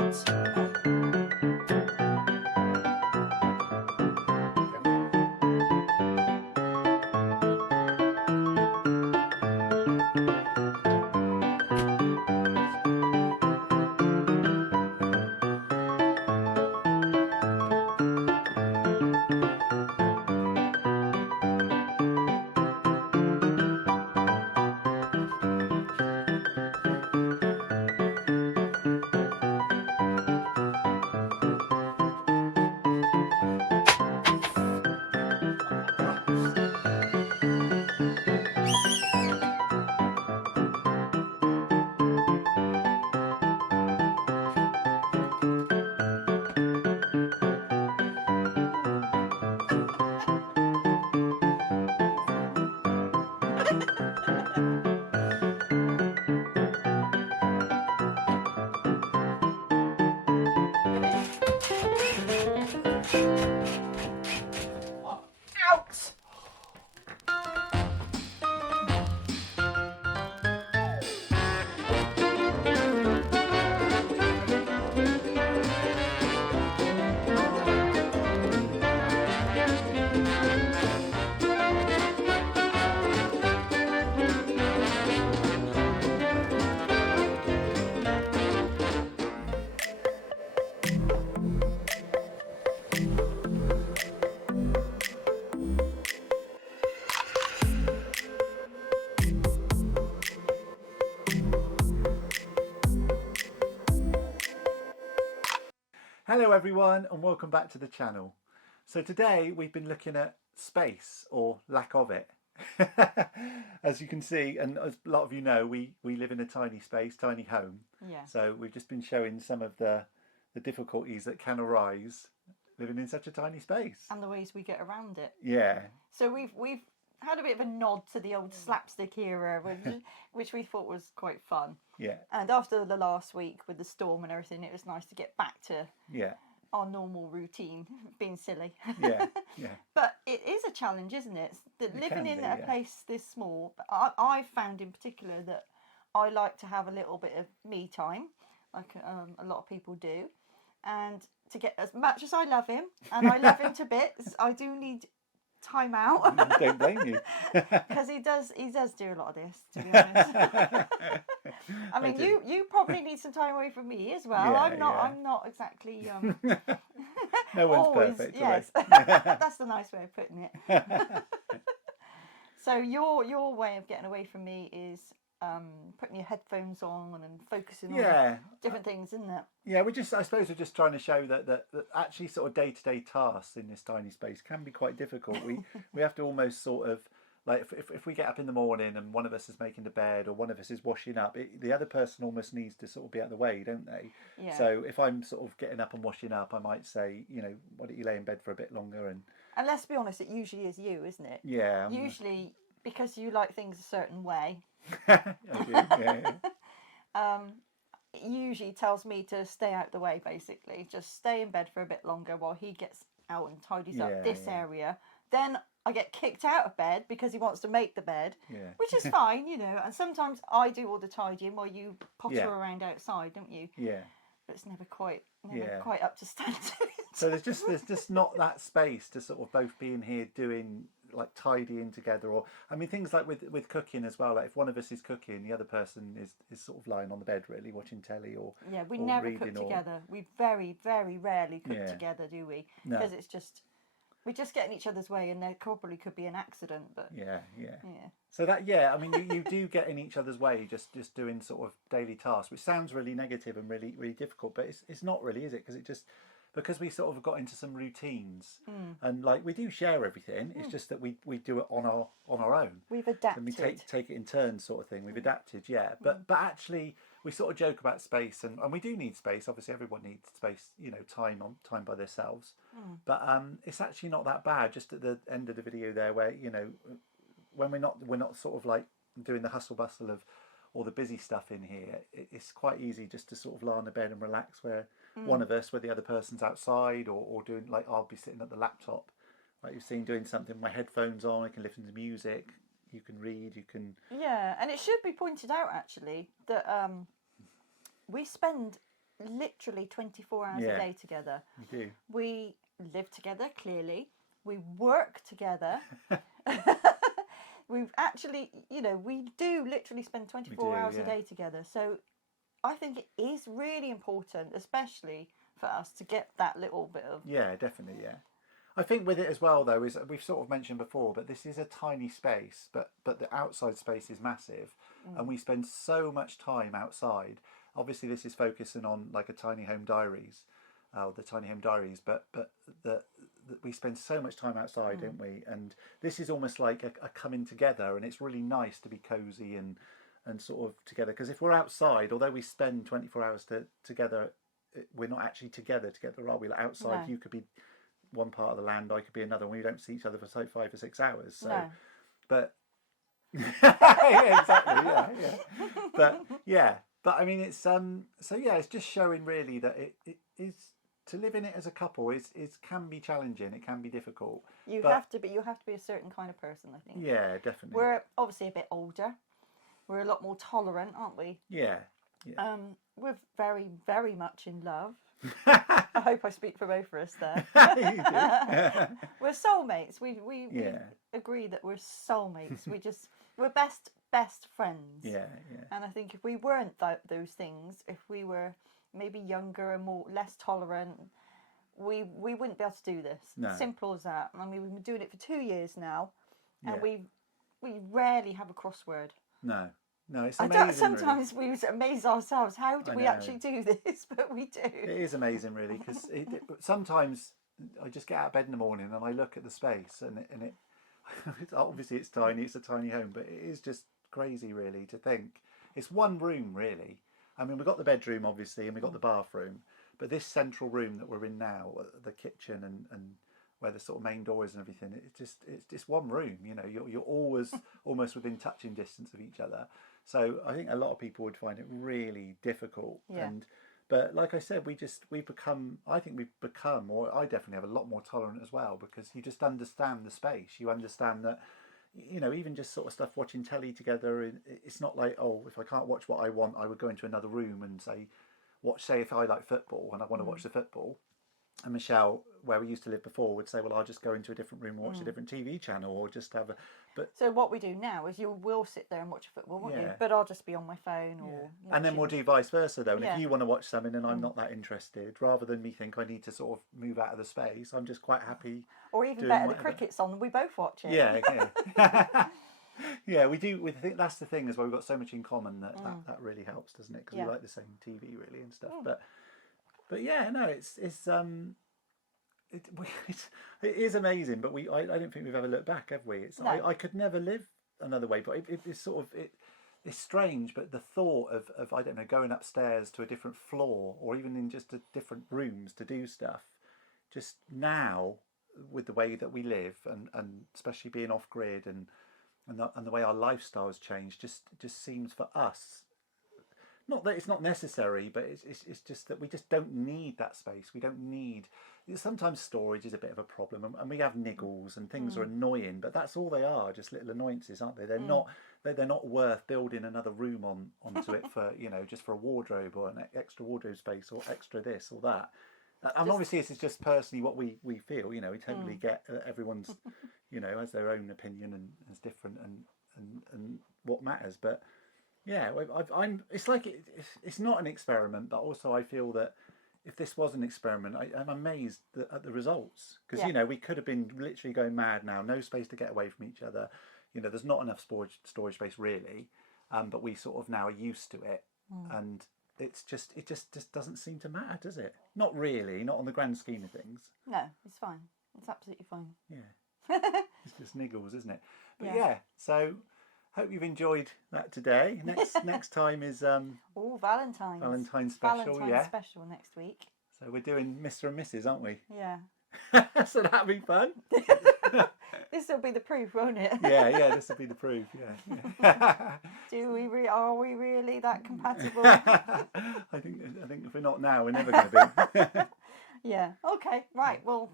Out! Hello everyone and welcome back to the channel. So today we've been looking at space, or lack of it. As you can see, and as a lot of you know, we live in a tiny space, tiny home. Yeah. So we've just been showing some of the difficulties that can arise living in such a tiny space. And the ways we get around it. Yeah. So we've had a bit of a nod to the old slapstick era, which we thought was quite fun. Yeah. And after the last week with the storm and everything, it was nice to get back to Yeah. our normal routine, being silly. Yeah. Yeah. But it is a challenge, isn't it? That living in a yeah. place this small, I've found in particular that I like to have a little bit of me time, like a lot of people do. And to get, as much as I love him, and I love him to bits, I do need time out. Don't blame you. Because he does do a lot of this, to be honest. I mean, you probably need some time away from me as well. Yeah, I'm not exactly No one's always, perfect. yes. That's the nice way of putting it. So your way of getting away from me is putting your headphones on and focusing on different things, isn't it? Yeah, I suppose we're just trying to show that actually sort of day-to-day tasks in this tiny space can be quite difficult. We have to almost sort of, like, if we get up in the morning and one of us is making the bed or one of us is washing up, the other person almost needs to sort of be out of the way, don't they? Yeah. So if I'm sort of getting up and washing up, I might say, why don't you lay in bed for a bit longer? And let's be honest, it usually is you, isn't it? Yeah. Usually, because you like things a certain way. I do, yeah. It usually tells me to stay out the way, basically. Just stay in bed for a bit longer while he gets out and tidies up this area. Then I get kicked out of bed because he wants to make the bed, which is fine, And sometimes I do all the tidying while you potter around outside, don't you? Yeah. But it's never quite up to standard. So there's just not that space to sort of both be in here doing, like, tidying together, or I mean things like with cooking as well. Like if one of us is cooking, the other person is sort of lying on the bed really watching telly or we or never cook together. We very, very rarely cook together, do we? No. Because we just get in each other's way, and there probably could be an accident. But yeah. So I mean you do get in each other's way just doing sort of daily tasks, which sounds really negative and really, really difficult, but it's not really, is it? Because we sort of got into some routines, and like we do share everything. It's just that we do it on our own. We've adapted. And we take it in turns, sort of thing. We've adapted, But actually, we sort of joke about space, and we do need space. Obviously, everyone needs space. Time by themselves. But it's actually not that bad. Just at the end of the video there, where when we're not sort of like doing the hustle bustle of all the busy stuff in here, it's quite easy just to sort of lie on the bed and relax, where one of us, where the other person's outside or doing, like, I'll be sitting at the laptop, like you've seen, doing something with my headphones on. I can listen to music, you can read, you can... Yeah, and it should be pointed out, actually, that we spend literally 24 hours a day together. We do. We live together, clearly. We work together. We've actually, we do literally spend 24 hours a day together. So I think it is really important, especially for us, to get that little bit of... Yeah, definitely, yeah. I think with it as well, though, is we've sort of mentioned before, but this is a tiny space, but the outside space is massive, and we spend so much time outside. Obviously, this is focusing on like a Tiny Home Diaries, the Tiny Home Diaries, but we spend so much time outside, don't we? And this is almost like a coming together, and it's really nice to be cosy and sort of together. Because if we're outside, although we spend 24 hours together, we're not actually together, are we? Like outside, No. you could be one part of the land, I could be another, and we don't see each other for 5 or 6 hours. So, no. But yeah, exactly, yeah. But I mean, it's it's just showing really that it is, to live in it as a couple is can be challenging. It can be difficult. You have to be a certain kind of person, I think. Yeah, definitely. We're obviously a bit older. We're a lot more tolerant, aren't we? Yeah. We're very, very much in love. I hope I speak for both of us there. You do. We're soulmates. We agree that we're soulmates. We're best friends. Yeah. And I think if we weren't those things, if we were maybe younger and less tolerant, we wouldn't be able to do this. No. Simple as that. I mean, we've been doing it for 2 years now, and we rarely have a crossword. No, it's amazing. Sometimes we amaze ourselves. How do we actually do this? But we do. It is amazing, really, because sometimes I just get out of bed in the morning and I look at the space, and it obviously it's tiny. It's a tiny home, but it is just crazy, really, to think it's one room, really. I mean, we've got the bedroom, obviously, and we've got the bathroom, but this central room that we're in now, the kitchen and where the sort of main door is and everything, it's just one room. You're always almost within touching distance of each other. So I think a lot of people would find it really difficult. Yeah. But like I said, we've become, or I definitely have a lot more tolerant as well, because you just understand the space. You understand that, even just sort of stuff, watching telly together, it's not like, oh, if I can't watch what I want, I would go into another room and say if I like football and I want to watch the football. And Michelle, where we used to live before, would say, well, I'll just go into a different room and watch a different TV channel, or just have a... So what we do now is you will sit there and watch football, won't you? But I'll just be on my phone or... And then we'll do vice versa, though. And if you want to watch something and I'm not that interested, rather than me think I need to sort of move out of the space, I'm just quite happy. Or even better, the cricket's on, we both watch it. Yeah, okay. Yeah, we do. We think that's the thing, is why we've got so much in common, that really helps, doesn't it? Because we like the same TV, really, and stuff. But yeah, no, it is amazing. But I don't think we've ever looked back, have we? I could never live another way. But it's sort of it's strange. But the thought of I don't know, going upstairs to a different floor, or even in just different rooms to do stuff, just now with the way that we live, and especially being off grid and the way our lifestyles change, just seems for us. Not that it's not necessary, but it's just that we just don't need that space. We don't need... Sometimes storage is a bit of a problem, and we have niggles and things are annoying, but that's all they are, just little annoyances, aren't they? They're not worth building another room onto it for, just for a wardrobe or an extra wardrobe space or extra this or that. And obviously this is just personally what we feel, we totally get everyone's, has their own opinion and is different and what matters, but... Yeah, it's not an experiment, but also I feel that if this was an experiment, I'm amazed at the results, because we could have been literally going mad now, no space to get away from each other. There's not enough storage space really, but we sort of now are used to it, and it just doesn't seem to matter, does it? Not really, not on the grand scheme of things. No, it's fine. It's absolutely fine. Yeah, it's just niggles, isn't it? But yeah, so. Hope you've enjoyed that today. Next time is Valentine's special. Special next week. So we're doing Mr. and Mrs., aren't we? Yeah. So that'll be fun. This will be the proof, won't it? Yeah. This will be the proof. Yeah. Are we really that compatible? I think if we're not now, we're never going to be. Yeah. Okay. Right. Well.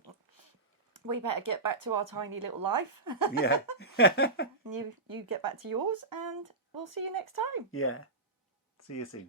We better get back to our tiny little life. Yeah. You get back to yours, and we'll see you next time. Yeah. See you soon.